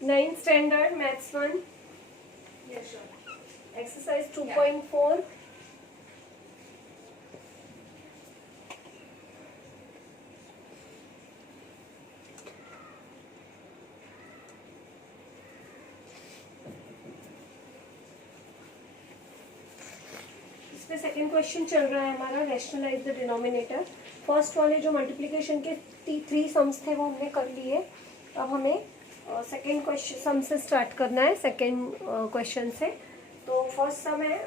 9th standard maths 1 Yes, sure. exercise 2.4 इसमें second question चल रहा है हमारा रैशनलाइज द डिनोमिनेटर। फर्स्ट वाले जो मल्टीप्लिकेशन के 3 सम्स थे वो हमने कर लिए। अब हमें सेकंड क्वेश्चन सम से स्टार्ट करना है, सेकंड क्वेश्चन से। तो फर्स्ट सम है,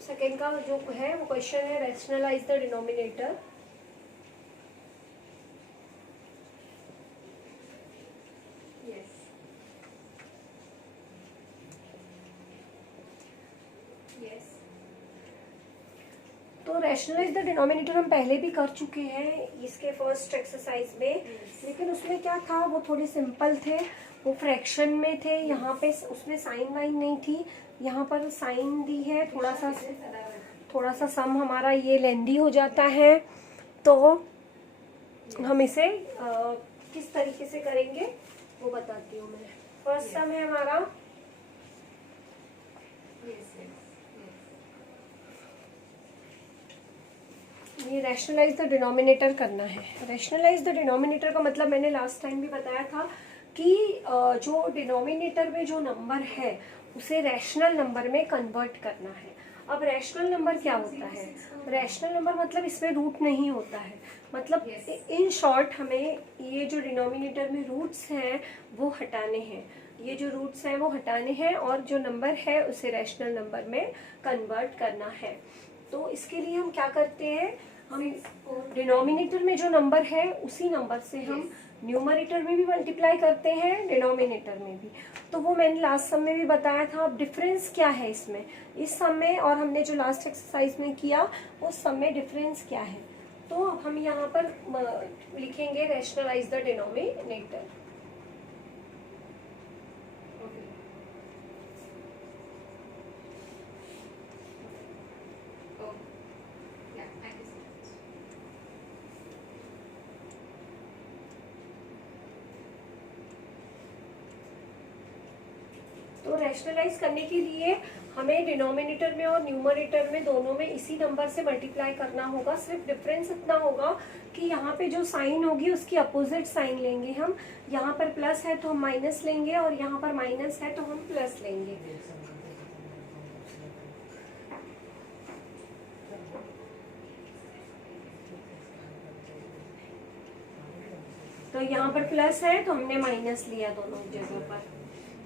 सेकंड का जो है वो क्वेश्चन है rationalise the denominator. Yes. Yes. तो रैशनलाइज द डिनोमिनेटर हम पहले भी कर चुके हैं इसके फर्स्ट एक्सरसाइज में। Yes. लेकिन उसमें क्या था, वो थोड़े सिंपल थे, वो फ्रैक्शन में थे। यहाँ पे उसमें साइन वाइन नहीं थी, यहाँ पर साइन दी है। थोड़ा सा सम हमारा ये लेंदी हो जाता है। तो हम इसे किस तरीके से करेंगे वो बताती हूँ मैं। फर्स्ट सम है हमारा Yes. Yes. ये रैशनलाइज द डिनोमिनेटर करना है। रैशनलाइज द डिनोमिनेटर का मतलब मैंने लास्ट टाइम भी बताया था कि जो डिनोमिनेटर में जो नंबर है उसे रैशनल नंबर में कन्वर्ट करना है। अब रैशनल नंबर क्या होता है? रैशनल नंबर मतलब इसमें रूट नहीं होता है। मतलब इन शॉर्ट हमें ये जो डिनोमिनेटर में रूट्स हैं वो हटाने हैं, ये जो रूट्स हैं वो हटाने हैं और जो नंबर है उसे रैशनल नंबर में कन्वर्ट करना है। तो इसके लिए हम क्या करते हैं, हम डिनोमिनेटर में जो नंबर है उसी नंबर से हम न्यूमरेटर में भी मल्टीप्लाई करते हैं, डिनोमिनेटर में भी। तो वो मैंने लास्ट सम में भी बताया था। अब डिफरेंस क्या है इसमें, इस सम में और हमने जो लास्ट एक्सरसाइज में किया उस सम में डिफरेंस क्या है। तो अब हम यहाँ पर लिखेंगे rationalise the denominator. Okay. Oh. Yeah. Thank you so much. तो रैशनलाइज करने के लिए हमें डिनोमिनेटर में और न्यूमरेटर में दोनों में इसी नंबर से मल्टीप्लाई करना होगा। सिर्फ डिफरेंस इतना होगा कि यहाँ पे जो साइन होगी उसकी अपोजिट साइन लेंगे हम। यहाँ पर प्लस है तो हम माइनस लेंगे और यहाँ पर माइनस है तो हम प्लस लेंगे। तो यहाँ पर प्लस है तो हमने माइनस लिया दोनों जगहों पर।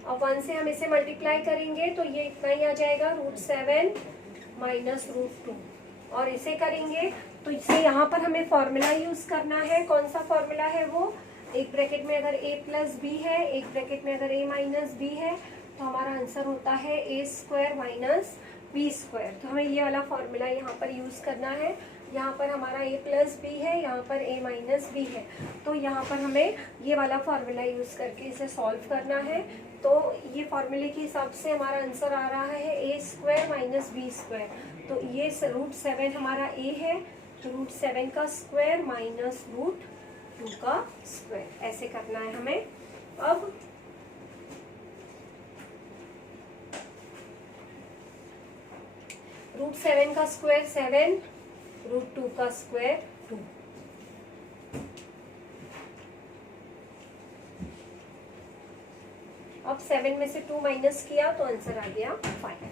अब 1 से हम इसे मल्टीप्लाई करेंगे तो ये इतना ही आ जाएगा, √7 माइनस √2। और इसे करेंगे तो इसे यहाँ पर हमें फॉर्मूला यूज करना है। कौन सा फॉर्मूला है वो, एक ब्रैकेट में अगर a प्लस बी है, एक ब्रैकेट में अगर a माइनस बी है, तो हमारा आंसर होता है a² माइनस b²। तो हमें ये वाला फॉर्मूला यहाँ पर यूज करना है। यहाँ पर हमारा a प्लस बी है, यहाँ पर a माइनस बी है। तो यहाँ पर हमें ये वाला फॉर्मूला यूज करके इसे सॉल्व करना है। तो ये फॉर्मूले के हिसाब से हमारा आंसर आ रहा है a² माइनस b²। तो ये √7 हमारा a है, तो √7 का स्क्वायर माइनस √2 का स्क्वायर, ऐसे करना है हमें। अब √7 का स्क्वायर 7, √2 का स्क्वायर 2। अब 7 में से 2 माइनस किया तो आंसर आ गया 5।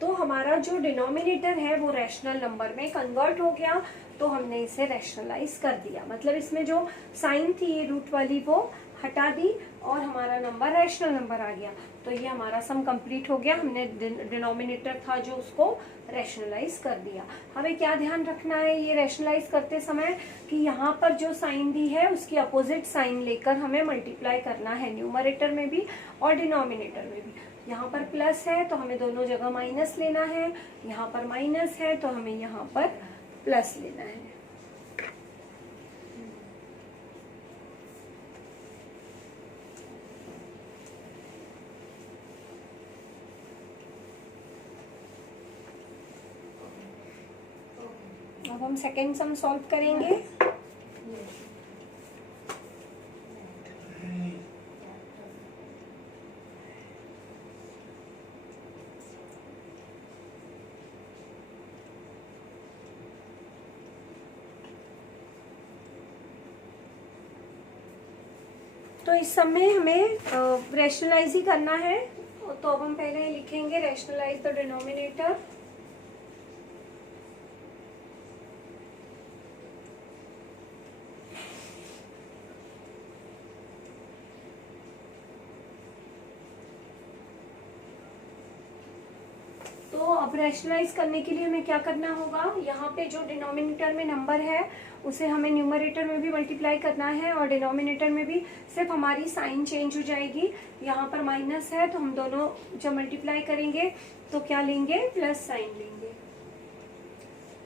तो हमारा जो डिनोमिनेटर है वो रैशनल नंबर में कन्वर्ट हो गया। तो हमने इसे रैशनलाइज कर दिया, मतलब इसमें जो साइन थी ये रूट वाली वो हटा दी और हमारा नंबर रैशनल नंबर आ गया। तो ये हमारा सम कंप्लीट हो गया। हमने डिनोमिनेटर था जो उसको रैशनलाइज कर दिया। हमें क्या ध्यान रखना है ये रैशनलाइज करते समय कि यहाँ पर जो साइन दी है उसकी अपोजिट साइन लेकर हमें मल्टीप्लाई करना है, न्यूमरेटर में भी और डिनोमिनेटर में भी। यहाँ पर प्लस है तो हमें दोनों जगह माइनस लेना है, यहाँ पर माइनस है तो हमें यहाँ पर प्लस लेना है। अब हम सेकेंड सम सॉल्व करेंगे। तो इस समय हमें रैशनलाइज ही करना है, तो अब हम पहले लिखेंगे रैशनलाइज द डिनोमिनेटर। तो अब रैशनलाइज करने के लिए हमें क्या करना होगा, यहाँ पे जो डिनोमिनेटर में नंबर है उसे हमें न्यूमरेटर में भी मल्टीप्लाई करना है और डिनोमिनेटर में भी, सिर्फ हमारी साइन चेंज हो जाएगी। यहाँ पर माइनस है तो हम दोनों जब मल्टीप्लाई करेंगे तो क्या लेंगे, प्लस साइन लेंगे।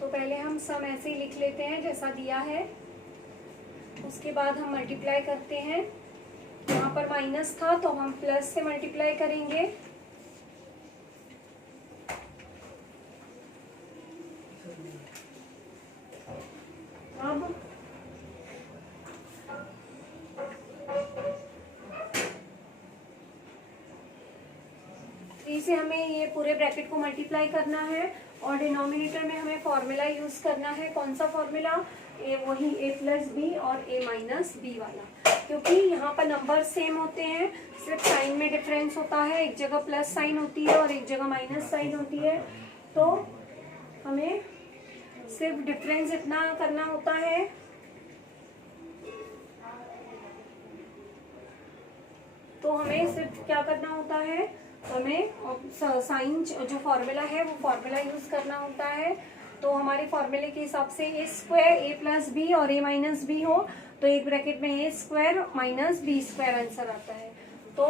तो पहले हम सम ऐसे ही लिख लेते हैं जैसा दिया है, उसके बाद हम मल्टीप्लाई करते हैं। यहाँ पर माइनस था तो हम प्लस से मल्टीप्लाई करेंगे। अब थ्री से हमें ये पूरे ब्रैकेट को मल्टीप्लाई करना है और डिनोमिनेटर में हमें फॉर्मूला यूज करना है। कौन सा फॉर्मूला, वही a प्लस बी और a माइनस बी वाला, क्योंकि यहाँ पर नंबर सेम होते हैं, सिर्फ साइन में डिफरेंस होता है, एक जगह प्लस साइन होती है और एक जगह माइनस साइन होती है। तो हमें सिर्फ डिफरेंस इतना करना होता है, तो हमें सिर्फ क्या करना होता है, हमें साइन जो फॉर्मूला है वो फॉर्मूला यूज करना होता है। तो हमारे फॉर्मूले के हिसाब से A square A plus B और ए माइनस बी हो तो एक ब्रैकेट में A square minus B square answer आता है। तो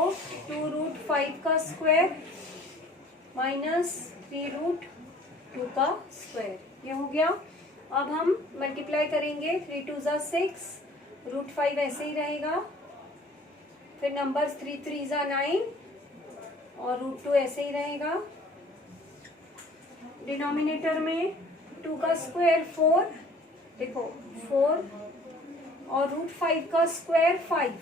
2√5 का स्क्वायर माइनस 3√2 का स्क्वायर, ये हो गया। अब हम मल्टीप्लाई करेंगे, 3 2 ज़ा 6, √5 ऐसे ही रहेगा, फिर नंबर्स 3 3 ज़ा 9 और √2 ऐसे ही रहेगा। डिनोमिनेटर में 2 का स्क्वायर 4, देखो 4 और √5 का स्क्वायर 5,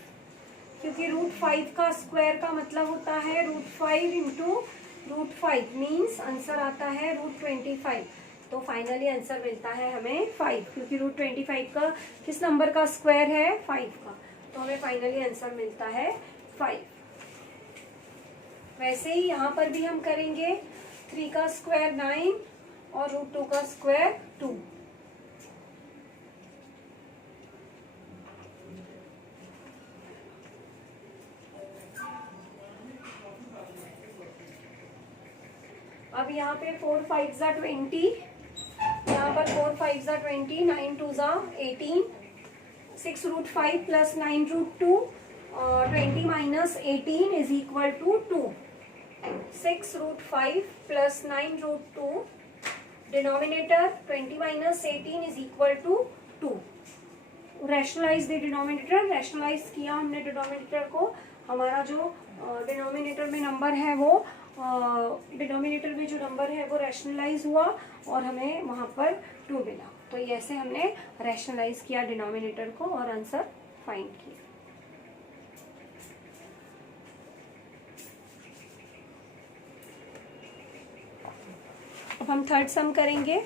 क्योंकि √5 का स्क्वायर का मतलब होता है √5 इंटू √5 मीन्स आंसर आता है √25। तो फाइनली आंसर मिलता है हमें 5, क्योंकि √25 का किस नंबर का स्क्वायर है, 5 का, तो हमें फाइनली आंसर मिलता है 5। वैसे ही यहाँ पर भी हम करेंगे, 3 का स्क्वायर 9 और √2 का स्क्वायर 2। अब यहाँ पे 4 5 ज़ा 20, यहाँ पर 4 5 ज़ा 20, 9 2 ज़ा 18, 6√5 plus 9√2, 20 minus 18 is equal to 2। 6√5 plus 9√2, denominator 20 minus 18 is equal to 2। Rationalise the denominator, rationalise किया हमने डिनोमिनेटर को, हमारा जो डिनोमिनेटर में नंबर है वो डिनोमिनेटर में जो नंबर है वो रैशनलाइज हुआ और हमें वहाँ पर 2 मिला। तो ऐसे हमने रैशनलाइज किया डिनोमिनेटर को और आंसर फाइंड किया। अब हम थर्ड सम करेंगे।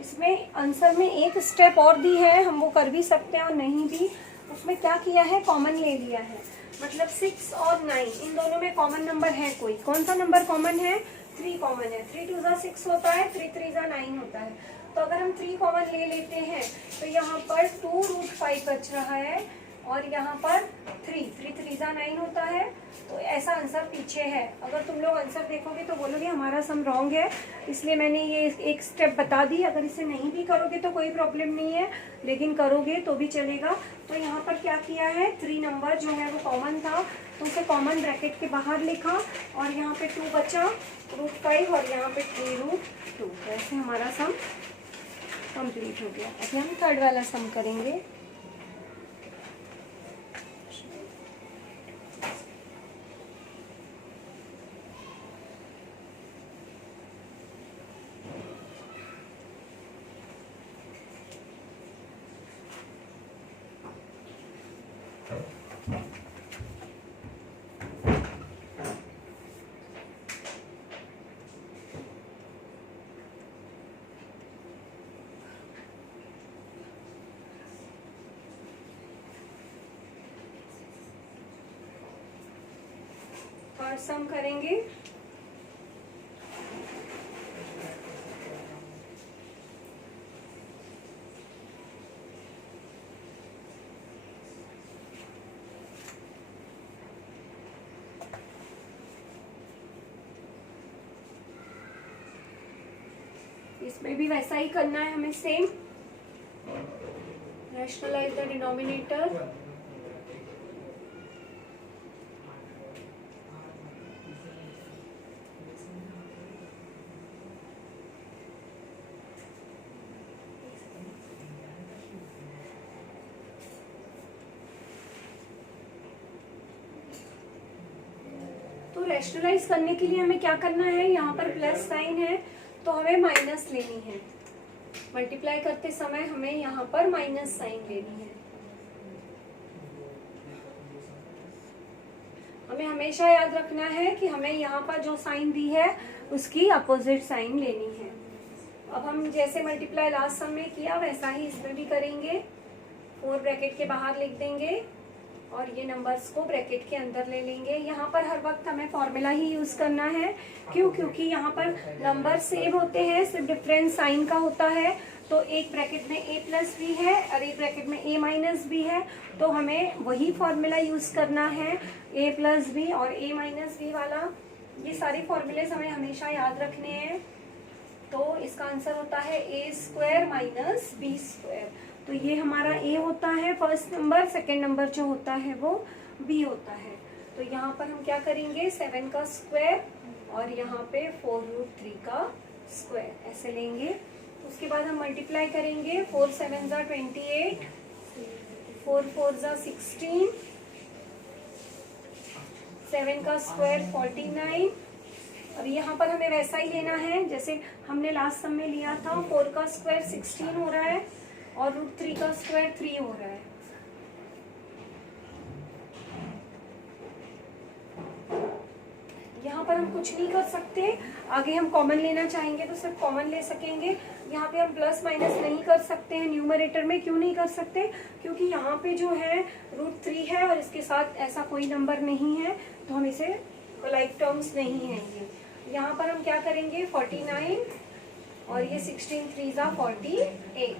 इसमें आंसर में एक स्टेप और दी है, हम वो कर भी सकते हैं और नहीं भी। उसमें क्या किया है, कॉमन ले लिया है, मतलब 6 और 9 इन दोनों में कॉमन नंबर है कोई, कौन सा नंबर कॉमन है, 3 कॉमन है। 3 2 ज़ा 6 होता है, 3 3 ज़ा 9 होता है। तो अगर हम 3 कॉमन ले लेते हैं तो यहाँ पर 2√5 बच रहा है और यहाँ पर 3 3 ज़ा 9 होता है। तो ऐसा आंसर पीछे है। अगर तुम लोग आंसर देखोगे तो बोलोगे हमारा सम रॉन्ग है, इसलिए मैंने ये एक स्टेप बता दी। अगर इसे नहीं भी करोगे तो कोई प्रॉब्लम नहीं है, लेकिन करोगे तो भी चलेगा। तो यहाँ पर क्या किया है, 3 नंबर जो है वो कॉमन था तो उसे कॉमन ब्रैकेट के बाहर लिखा और यहाँ पे 2 बचा, √5 और यहाँ पे 3√2। ऐसे हमारा सम कंप्लीट हो गया। अभी हम थर्ड वाला सम करेंगे। बार सम करेंगे। इसमें भी वैसा ही करना है हमें, सेम। Rationalise the denominator. तो रैशनलाइज करने के लिए हमें क्या करना है, यहाँ पर प्लस साइन है तो हमें माइनस लेनी है। मल्टीप्लाई करते समय हमें यहाँ पर माइनस साइन लेनी है। हमें हमेशा याद रखना है कि हमें यहाँ पर जो साइन दी है उसकी अपोजिट साइन लेनी है। अब हम जैसे मल्टीप्लाई लास्ट सम में किया वैसा ही इसमें भी करेंगे। 4 ब्रैकेट के बाहर लिख देंगे और ये नंबर्स को ब्रैकेट के अंदर ले लेंगे। यहाँ पर हर वक्त हमें फॉर्मूला ही यूज करना है। क्यों? क्योंकि यहाँ पर नंबर सेम होते हैं, सिर्फ डिफरेंस साइन का होता है। तो एक ब्रैकेट में a प्लस बी है और एक ब्रैकेट में a माइनस बी है, तो हमें वही फॉर्मूला यूज करना है, a प्लस बी और a माइनस बी वाला। ये सारे फॉर्मूलेज हमें हमेशा याद रखने हैं। तो इसका आंसर होता है a square minus B square. तो ये हमारा a होता है फर्स्ट नंबर, सेकेंड नंबर जो होता है वो b होता है। तो यहाँ पर हम क्या करेंगे, 7 का स्क्वायर और यहाँ पे 4√3 का स्क्वायर ऐसे लेंगे। उसके बाद हम मल्टीप्लाई करेंगे। 4 7 जा 28, 4 4 जा 16, 7 का स्क्वायर 49। और यहाँ पर हमें वैसा ही लेना है जैसे हमने लास्ट सम में लिया था। 4 का स्क्वायर 16 हो रहा है और √3 का स्क्वायर 3 हो रहा है। यहाँ पर हम कुछ नहीं कर सकते। आगे हम कॉमन लेना चाहेंगे तो सिर्फ कॉमन ले सकेंगे। यहाँ पे हम प्लस माइनस नहीं कर सकते हैं न्यूमरेटर में। क्यों नहीं कर सकते? क्योंकि यहाँ पे जो है √3 है और इसके साथ ऐसा कोई नंबर नहीं है, तो हम इसे लाइक टर्म्स नहीं है ये। यहाँ पर हम क्या करेंगे, 49 और ये 16 3 जा 48।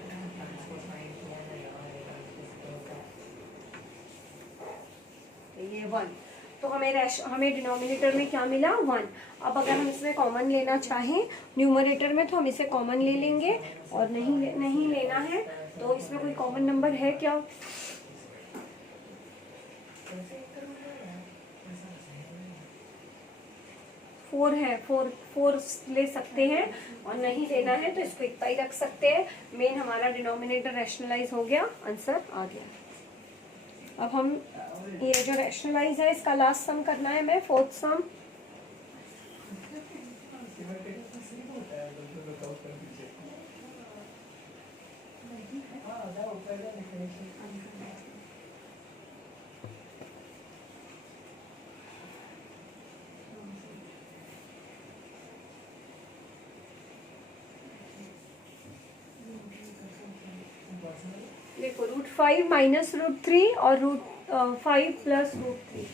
ये 1। तो हमें डिनोमिनेटर में क्या मिला, 1। अब अगर हम इसमें कॉमन लेना चाहें न्यूमरेटर में तो हम इसे कॉमन ले लेंगे, और नहीं लेना है तो इसमें कोई कॉमन नंबर है क्या? फोर है, फोर ले सकते हैं, और नहीं लेना है तो इसको इतना ही रख सकते हैं। मेन हमारा डिनोमिनेटर रैशनलाइज हो गया, आंसर आ गया। अब हम ये जो रैशनलाइज है इसका लास्ट सम करना है हमें, फोर्थ सम। देखो √5 माइनस √3 और √5 प्लस √3,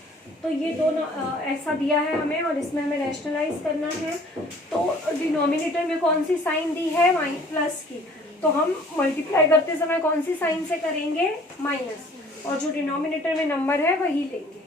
तो ये दोनों ऐसा दिया है हमें, और इसमें हमें रैशनलाइज करना है। तो डिनोमिनेटर में कौन सी साइन दी है, प्लस की, तो हम मल्टीप्लाई करते समय कौन सी साइन से करेंगे, माइनस, और जो डिनोमिनेटर में नंबर है वही लेंगे।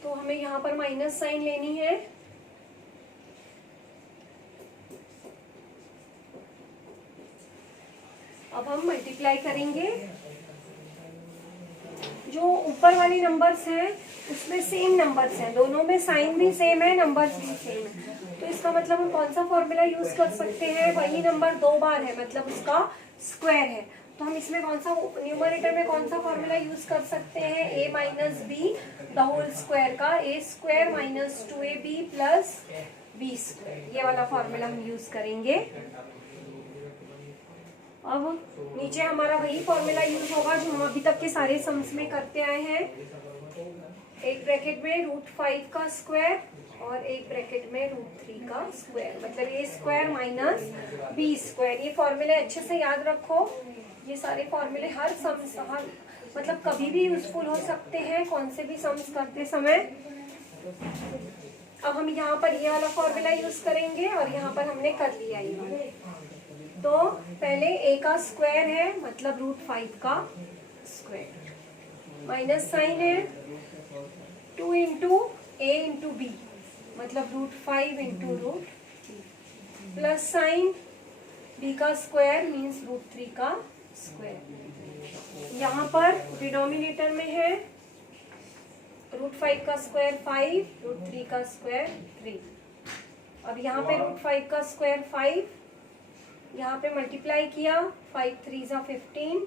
तो हमें यहाँ पर माइनस साइन लेनी है। अब हम मल्टीप्लाई करेंगे। जो ऊपर वाली नंबर्स हैं उसमें सेम नंबर्स हैं, दोनों में साइन भी सेम है, नंबर्स भी सेम है, तो इसका मतलब हम कौन सा फॉर्मूला यूज कर सकते हैं, वही नंबर 2 बार है मतलब उसका स्क्वायर है। तो हम इसमें कौन सा न्यूमरेटर में कौन सा फॉर्मूला यूज कर सकते हैं, a minus B the whole square का, a square minus 2ab plus B square, ये वाला फॉर्मूला हम यूज करेंगे। अब नीचे हमारा वही फॉर्मूला यूज होगा जो हम अभी तक के सारे सम्स में करते आए हैं। एक ब्रैकेट में √5 का स्क्वायर और एक ब्रैकेट में √3 का स्क्वायर, मतलब ए स्क्वायर माइनस बी स्क्वायर। ये फॉर्मूले अच्छे से याद रखो। ये सारे फॉर्मूले हर सम्स मतलब कभी भी यूजफुल हो सकते हैं, कौन से भी सम्स करते समय। अब हम यहाँ पर ये वाला फॉर्मूला यूज करेंगे और यहाँ पर हमने कर लिया ये। तो पहले ए का स्क्वायर है मतलब √5 का स्क्वायर, माइनस साइन है 2 इंटू ए इंटू बी मतलब √5 इंटू √3, प्लस साइन बी का स्क्वायर मीन्स √3 का स्क्वायर। यहाँ पर डिनोमिनेटर में है √5 का स्क्वायर 5, √3 का स्क्वायर 3। अब यहाँ पे √5 का स्क्वायर 5, यहाँ पे मल्टीप्लाई किया 5 3 ज़ा 15,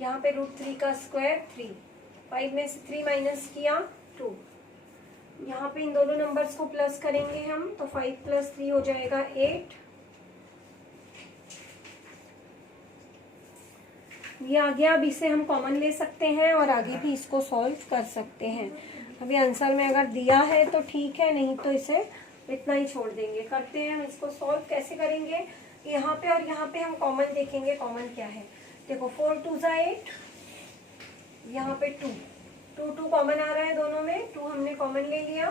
यहाँ पे √3 का स्क्वायर 3, 5 में से 3 माइनस किया 2। यहाँ पे इन दोनों नंबर्स को प्लस करेंगे हम, तो 5 + 3 हो जाएगा 8। ये आ गया। अब इसे हम कॉमन ले सकते हैं और आगे भी इसको सॉल्व कर सकते हैं। अभी आंसर में अगर दिया है तो ठीक है, नहीं तो इसे इतना ही छोड़ देंगे। करते हैं हम इसको सॉल्व। कैसे करेंगे, यहाँ पे और यहाँ पे हम कॉमन देखेंगे। कॉमन क्या है, देखो 4 2 ज़ा 8, यहाँ पे 2 2 2 कॉमन आ रहा है दोनों में, 2 हमने कॉमन ले लिया,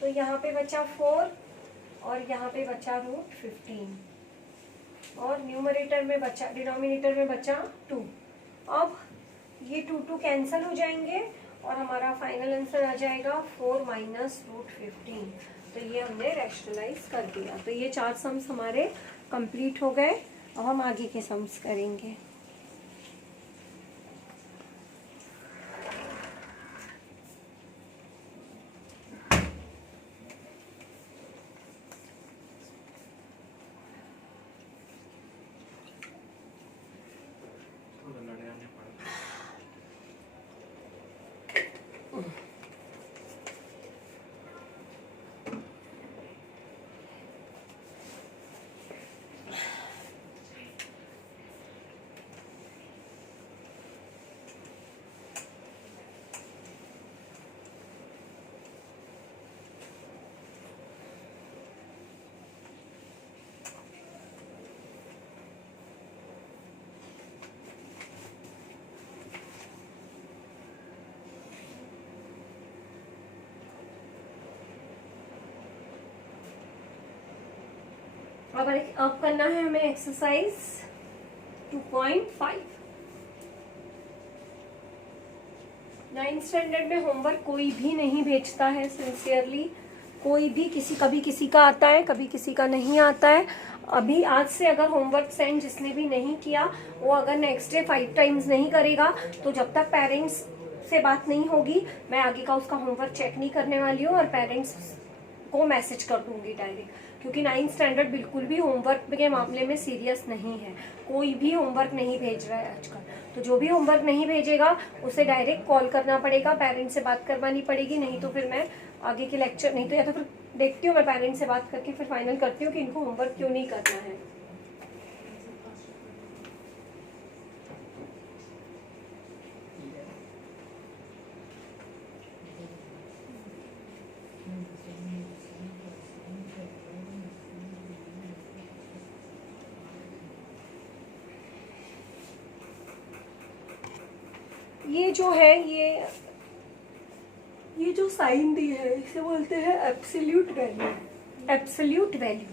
तो यहाँ पे बचा 4 और यहाँ पे बचा √15 और न्यूमरेटर में बचा, डिनोमिनेटर में बचा 2। अब ये 2 2 कैंसिल हो जाएंगे और हमारा फाइनल आंसर आ जाएगा 4 माइनस √15। तो ये हमने रैशनलाइज कर दिया। तो ये 4 सम्स हमारे कंप्लीट हो गए। अब हम आगे के सम्स करेंगे। अब करना है हमें एक्सरसाइज 2.5। 9th स्टैंडर्ड में होमवर्क कोई भी नहीं भेजता है सिंसियरली। कोई भी कभी किसी का आता है, कभी किसी का नहीं आता है। अभी आज से अगर होमवर्क सेंड जिसने भी नहीं किया, वो अगर नेक्स्ट डे 5 टाइम्स नहीं करेगा, तो जब तक पेरेंट्स से बात नहीं होगी, मैं आगे का उसका होमवर्क चेक नहीं करने वाली हूँ और पेरेंट्स को मैसेज कर दूंगी डायरेक्ट। क्योंकि 9th स्टैंडर्ड बिल्कुल भी होमवर्क के मामले में सीरियस नहीं है। कोई भी होमवर्क नहीं भेज रहा है आजकल। तो जो भी होमवर्क नहीं भेजेगा उसे डायरेक्ट कॉल करना पड़ेगा, पेरेंट्स से बात करवानी पड़ेगी। नहीं तो फिर मैं आगे के लेक्चर, नहीं तो या तो फिर देखती हूँ मैं पेरेंट्स से बात करके फिर फाइनल करती हूँ कि इनको होमवर्क क्यों नहीं करना है। ये जो है, ये जो साइन दी है इसे बोलते हैं absolute value. Absolute value,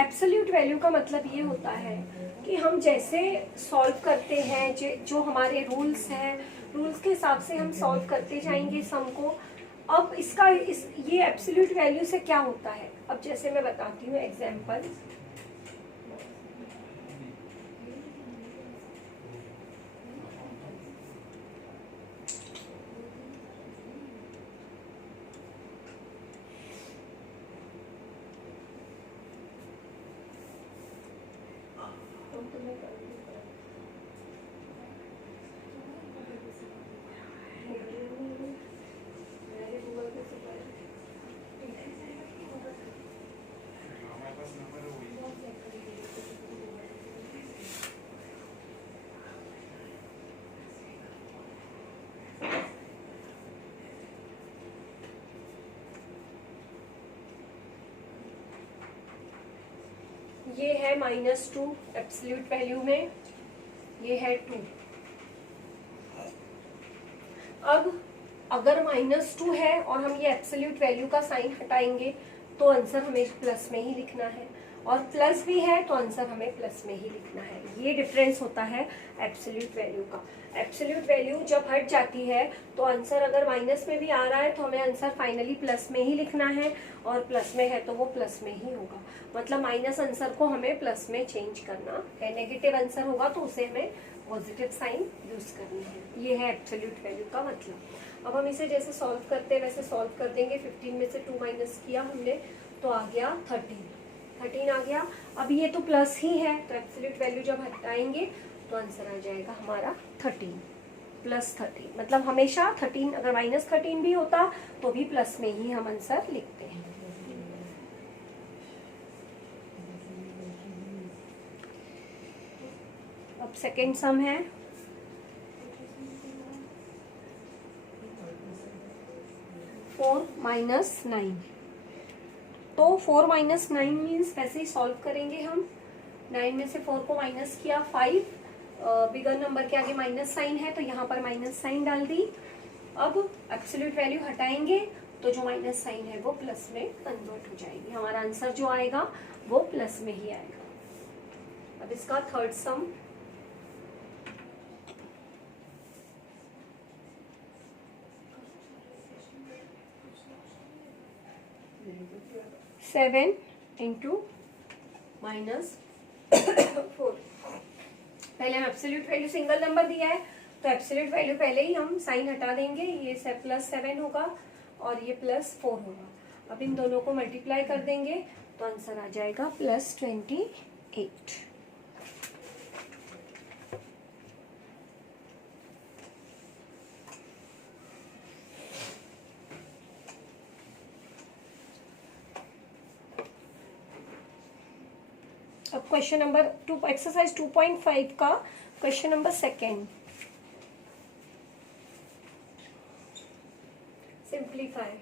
absolute value का मतलब ये होता है कि हम जैसे सॉल्व करते हैं, जो हमारे रूल्स हैं, रूल्स के हिसाब से हम सॉल्व करते जाएंगे सम को। अब ये एब्सोल्यूट वैल्यू से क्या होता है, अब जैसे मैं बताती हूँ एग्जाम्पल। ये है -2 एब्सोल्यूट वैल्यू में, ये है 2। अब अगर -2 है और हम ये एब्सोल्यूट वैल्यू का साइन हटाएंगे तो आंसर हमें प्लस में ही लिखना है, और प्लस भी है तो आंसर हमें प्लस में ही लिखना है। ये डिफरेंस होता है एब्सोल्यूट वैल्यू का। एब्सोल्यूट वैल्यू जब हट जाती है तो आंसर अगर माइनस में भी आ रहा है तो हमें आंसर फाइनली प्लस में ही लिखना है, और प्लस में है तो वो प्लस में ही होगा। मतलब माइनस आंसर को हमें प्लस में चेंज करना है, नेगेटिव आंसर होगा तो उसे हमें पॉजिटिव साइन यूज करनी है। ये है एब्सोल्यूट वैल्यू का मतलब। अब हम इसे जैसे सॉल्व करते हैं वैसे सॉल्व कर देंगे। 15 में से 2 माइनस किया हमने तो आ गया 13 आ गया। अब ये तो प्लस ही है तो एब्सोल्यूट वैल्यू जब हटाएंगे तो आंसर आ जाएगा हमारा 13 प्लस 13। मतलब हमेशा 13 अगर -13 भी होता तो भी प्लस में ही हम आंसर लिखते हैं। अब सेकेंड सम है, -9। तो 4 - 9 मीन्स वैसे ही सॉल्व करेंगे हम। 9 में से 4 को माइनस किया, 5 बिगर नंबर के आगे माइनस साइन है तो यहाँ पर माइनस साइन डाल दी। अब एब्सोल्यूट वैल्यू हटाएंगे तो जो माइनस साइन है वो प्लस में कन्वर्ट हो जाएगी। हमारा आंसर जो आएगा वो प्लस में ही आएगा। अब इसका थर्ड सम, सेवन इंटू -4। पहले हम एब्सोल्यूट वैल्यू सिंगल नंबर दिया है तो एब्सोल्यूट वैल्यू पहले ही हम साइन हटा देंगे। ये +7 होगा और ये +4 होगा। अब इन दोनों को मल्टीप्लाई कर देंगे तो आंसर आ जाएगा +28। अब क्वेश्चन नंबर 2, एक्सरसाइज 2.5 का क्वेश्चन नंबर सेकेंड, सिंप्लीफाई।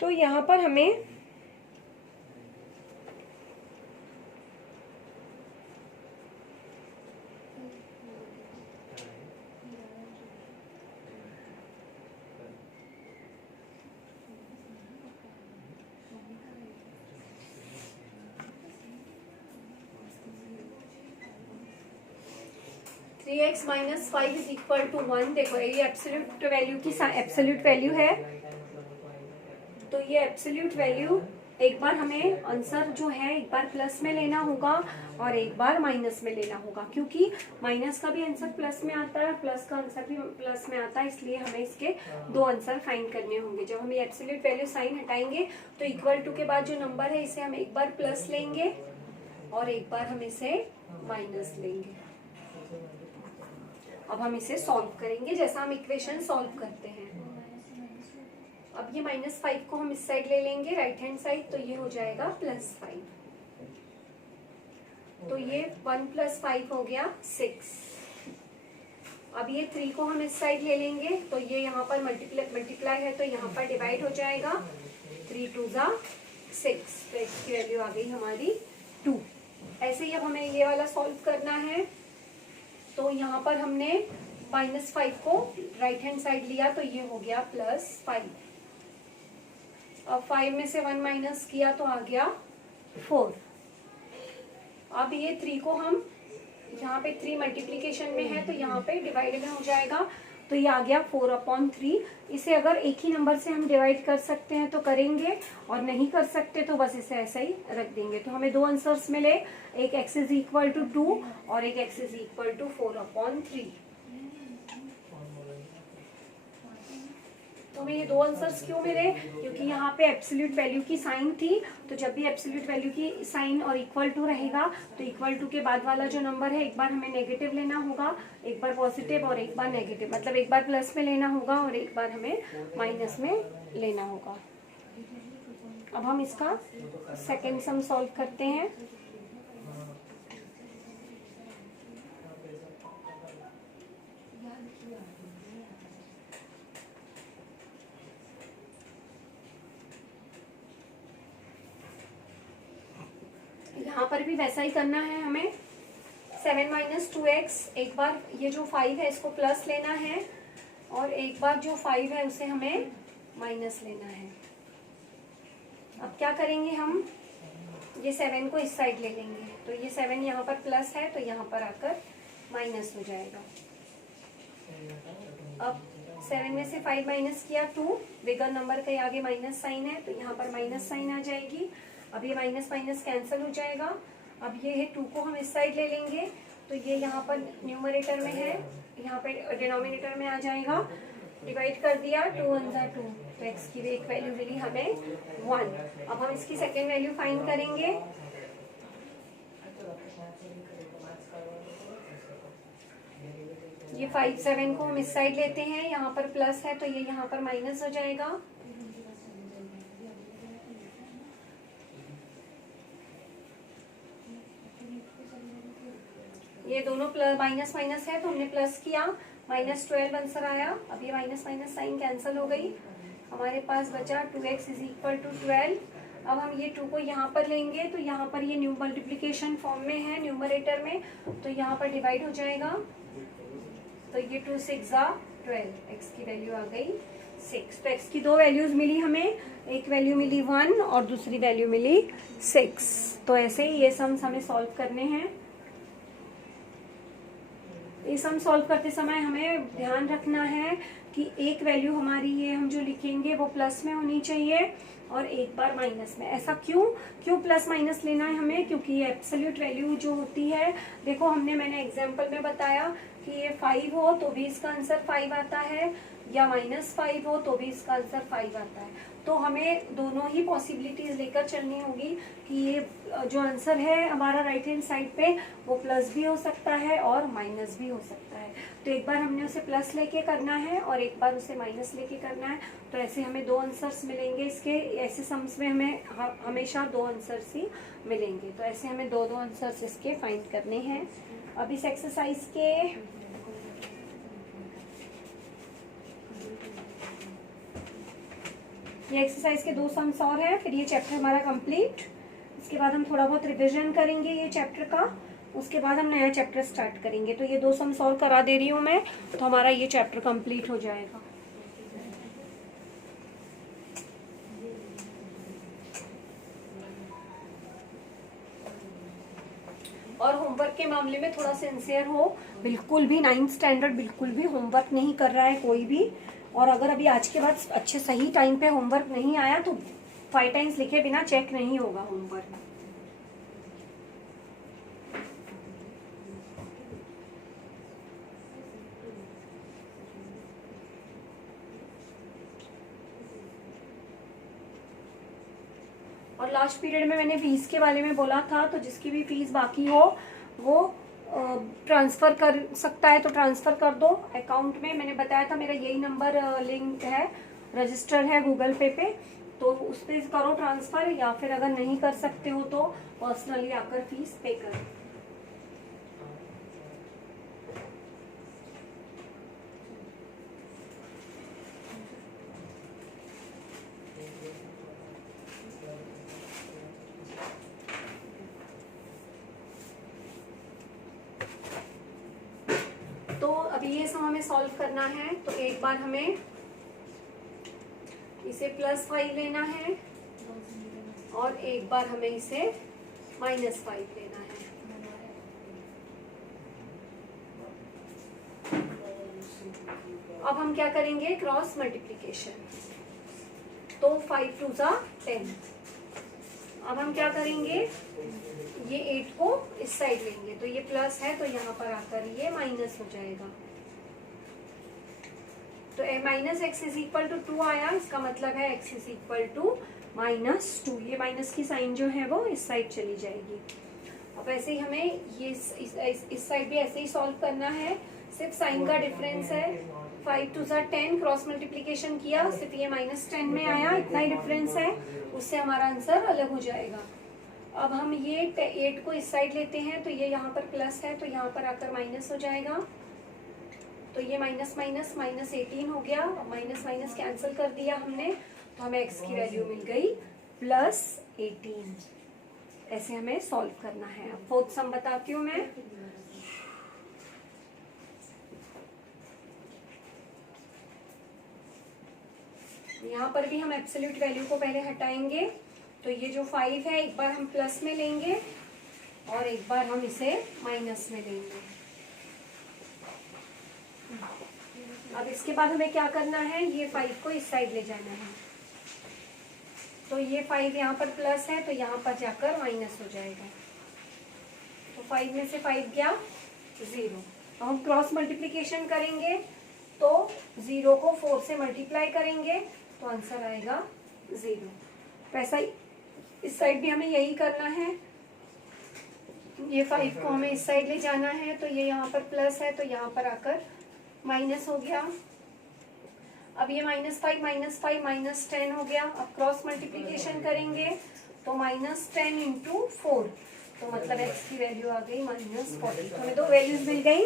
तो यहाँ पर हमें (3x - 5 = 1). देखो ये एब्सोल्यूट वैल्यू की एब्सोल्यूट वैल्यू है, तो ये एब्सोल्यूट वैल्यू एक बार हमें आंसर जो है एक बार प्लस में लेना होगा और एक बार माइनस में लेना होगा, क्योंकि माइनस का भी आंसर प्लस में आता है, प्लस का आंसर भी प्लस में आता है, इसलिए हमें इसके दो आंसर फाइंड करने होंगे। जब हम ये एब्सोल्यूट वैल्यू साइन हटाएंगे तो इक्वल टू के बाद जो नंबर है इसे हम एक बार प्लस लेंगे और एक बार हम इसे माइनस लेंगे। अब हम इसे सॉल्व करेंगे जैसा हम इक्वेशन सॉल्व करते हैं। अब ये -5 को हम इस साइड ले लेंगे, राइट हैंड साइड, तो ये हो जाएगा +5। तो ये 1 + 5 हो गया 6। अब ये 3 को हम इस साइड ले लेंगे तो ये यहाँ पर मल्टीप्लाई है तो यहाँ पर डिवाइड हो जाएगा। 3 2 = 6, तो इसकी वैल्यू आ गई हमारी 2। ऐसे ही अब हमें ये वाला सॉल्व करना है, तो यहाँ पर हमने -5 को राइट हैंड साइड लिया तो ये हो गया +5। अब 5 में से 1 माइनस किया तो आ गया 4। अब ये 3 को हम यहाँ पे 3 मल्टीप्लीकेशन में है तो यहाँ पे डिवाइड में हो जाएगा, तो ये आ गया 4/3। इसे अगर एक ही नंबर से हम डिवाइड कर सकते हैं तो करेंगे, और नहीं कर सकते तो बस इसे ऐसा ही रख देंगे। तो हमें दो आंसर्स मिले, एक x = 2 और एक x = 4/3। तो हमें ये दो आंसर्स क्यों मिले, क्योंकि यहाँ पे एब्सोल्यूट वैल्यू की साइन थी, तो जब भी एब्सोल्यूट वैल्यू की साइन और इक्वल टू रहेगा तो इक्वल टू के बाद वाला जो नंबर है एक बार हमें नेगेटिव लेना होगा, एक बार पॉजिटिव और एक बार नेगेटिव, मतलब एक बार प्लस में लेना होगा और एक बार हमें माइनस में लेना होगा। अब हम इसका सेकेंड सम सॉल्व करते हैं। यहाँ पर भी वैसा ही करना है हमें। 7 - 2x, एक बार ये जो 5 है इसको प्लस लेना है और एक बार जो 5 है उसे हमें माइनस लेना है। अब क्या करेंगे, हम ये 7 को इस साइड ले लेंगे, तो ये 7 यहाँ पर प्लस है तो यहाँ पर आकर माइनस हो जाएगा। अब 7 में से 5 माइनस किया 2, बिगर नंबर के आगे माइनस साइन है तो यहाँ पर माइनस साइन आ जाएगी। अब ये माइनस माइनस कैंसिल हो जाएगा। अब ये है 2 को हम इस साइड ले लेंगे तो ये यहाँ पर न्यूमरेटर में है, यहाँ पे डिनोमिनेटर में आ जाएगा। डिवाइड कर दिया, 2 1 जा 2, तो x की भी एक वैल्यू मिली हमें 1। अब हम इसकी सेकेंड वैल्यू फाइंड करेंगे। ये 5 7 को हम इस साइड लेते हैं, यहाँ पर प्लस है तो ये यहाँ पर माइनस हो जाएगा। ये दोनों प्लस माइनस माइनस है तो हमने प्लस किया, -12 आंसर आया। अब ये माइनस माइनस साइन कैंसिल हो गई, हमारे पास बचा 2x = 12। अब हम ये 2 को यहाँ पर लेंगे तो यहाँ पर ये न्यू मल्टीप्लिकेशन फॉर्म में है न्यूमरेटर में, तो यहाँ पर डिवाइड हो जाएगा। तो ये 2 6 जा 12, x की वैल्यू आ गई 6। तो x की दो वैल्यूज मिली हमें, एक वैल्यू मिली 1 और दूसरी वैल्यू मिली 6। तो ऐसे ही ये सम्स हमें सॉल्व करने हैं। ये सम सॉल्व करते समय हमें ध्यान रखना है कि एक वैल्यू हमारी ये हम जो लिखेंगे वो प्लस में होनी चाहिए और एक बार माइनस में। ऐसा क्यों प्लस माइनस लेना है हमें, क्योंकि ये एब्सोल्यूट वैल्यू जो होती है, देखो मैंने एग्जांपल में बताया कि ये 5 हो तो भी इसका आंसर 5 आता है, या -5 हो तो भी इसका आंसर 5 आता है। तो हमें दोनों ही पॉसिबिलिटीज लेकर चलनी होगी कि ये जो आंसर है हमारा राइट हैंड साइड पे वो प्लस भी हो सकता है और माइनस भी हो सकता है। तो एक बार हमने उसे प्लस लेके करना है और एक बार उसे माइनस लेके करना है, तो ऐसे हमें दो आंसर्स मिलेंगे इसके। ऐसे सम्स में हमें हमेशा दो आंसर्स ही मिलेंगे, तो ऐसे हमें दो आंसर्स इसके फाइंड करने हैं। अब इस एक्सरसाइज के ये एक्सरसाइज के 2 सम्स और हैं, फिर ये चैप्टर हमारा कंप्लीट। इसके बाद हम थोड़ा बहुत रिवीजन करेंगे ये चैप्टर का, उसके बाद हम नया चैप्टर स्टार्ट करेंगे। तो ये 2 सम्स और करा दे रही हूँ मैं, तो हमारा ये चैप्टर कंप्लीट हो जाएगा। और होमवर्क के मामले में थोड़ा सिंसियर हो, बिल्कुल भी 9th स्टैंडर्ड बिल्कुल भी होमवर्क नहीं कर रहा है कोई भी। और अगर अभी आज के बाद अच्छे सही टाइम पे होमवर्क नहीं आया तो 5 टाइम्स लिखे बिना चेक नहीं होगा होमवर्क। और लास्ट पीरियड में मैंने फीस के बारे में बोला था, तो जिसकी भी फीस बाकी हो वो ट्रांसफ़र कर सकता है तो ट्रांसफ़र कर दो अकाउंट में। मैंने बताया था मेरा यही नंबर लिंक है, रजिस्टर है गूगल पे पे, तो उस पर करो ट्रांसफ़र, या फिर अगर नहीं कर सकते हो तो पर्सनली आकर फीस पे करो। तो अभी ये सब हमें सॉल्व करना है, तो एक बार हमें इसे +5 लेना है और एक बार हमें इसे -5 लेना है। अब हम क्या करेंगे, क्रॉस मल्टीप्लिकेशन। तो 5 2 जा 10। अब हम क्या करेंगे, ये 8 को इस साइड लेंगे, तो ये प्लस है तो यहाँ पर आकर ये माइनस हो जाएगा। तो minus X is equal to 2 आया, इसका मतलब है एक्स इज इक्वल टू -2। ये माइनस की साइन जो है वो इस साइड चली जाएगी। अब ऐसे ही हमें ये इस साइड भी ऐसे ही सॉल्व करना है, सिर्फ साइन का डिफरेंस है। 5 2 10, क्रॉस मल्टीप्लीकेशन किया, सिर्फ ये -10 में आया, इतना ही डिफरेंस है, उससे हमारा आंसर अलग हो जाएगा। अब हम ये 8 को इस साइड लेते हैं, तो ये यहाँ पर प्लस है, तो यहाँ पर आकर माइनस हो जाएगा, तो ये माइनस माइनस -18 हो गया। माइनस माइनस कैंसिल कर दिया हमने, तो हमें x की वैल्यू मिल गई +18। ऐसे हमें सॉल्व करना है। अब फोर्थ सम बताती हूँ मैं। यहाँ पर भी हम एब्सोल्यूट वैल्यू को पहले हटाएंगे, तो ये जो 5 है एक बार हम प्लस में लेंगे और एक बार हम इसे माइनस में लेंगे। अब इसके बाद हमें क्या करना है, ये 5 को इस साइड ले जाना है, तो ये 5 यहाँ पर प्लस है, तो यहाँ पर जाकर माइनस हो जाएगा। तो 5 में से 5 गया 0। तो हम क्रॉस मल्टीप्लिकेशन करेंगे, तो 0 को 4 से मल्टीप्लाई करेंगे, तो आंसर आएगा 0। वैसा ही इस साइड भी हमें यही करना है। ये 5 को हमें इस साइड ले जाना है, तो ये यहाँ पर प्लस है, तो यहाँ पर आकर माइनस हो गया। अब ये -5 -10 हो गया। अब क्रॉस मल्टीप्लिकेशन करेंगे, तो -10 × 4, तो मतलब x की वैल्यू आ गई -40। तो हमें दो वैल्यूज मिल गई,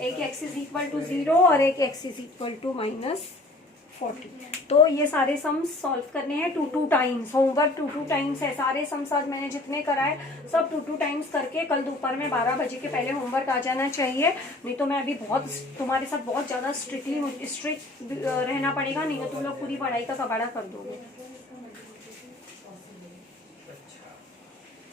एक x इज इक्वल टू 0 और एक x इज इक्वल टू -40। तो ये सारे सम्स सॉल्व करने हैं 2 टाइम्स। होमवर्क 2 टाइम्स है। सारे सम्स आज मैंने जितने कराए सब 2 टाइम्स करके कल दोपहर में 12 बजे के पहले होमवर्क आ जाना चाहिए, नहीं तो मैं अभी तुम्हारे साथ बहुत ज़्यादा स्ट्रिक्ट रहना पड़ेगा, नहीं तो तुम लोग पूरी पढ़ाई का कबाड़ा कर दोगे।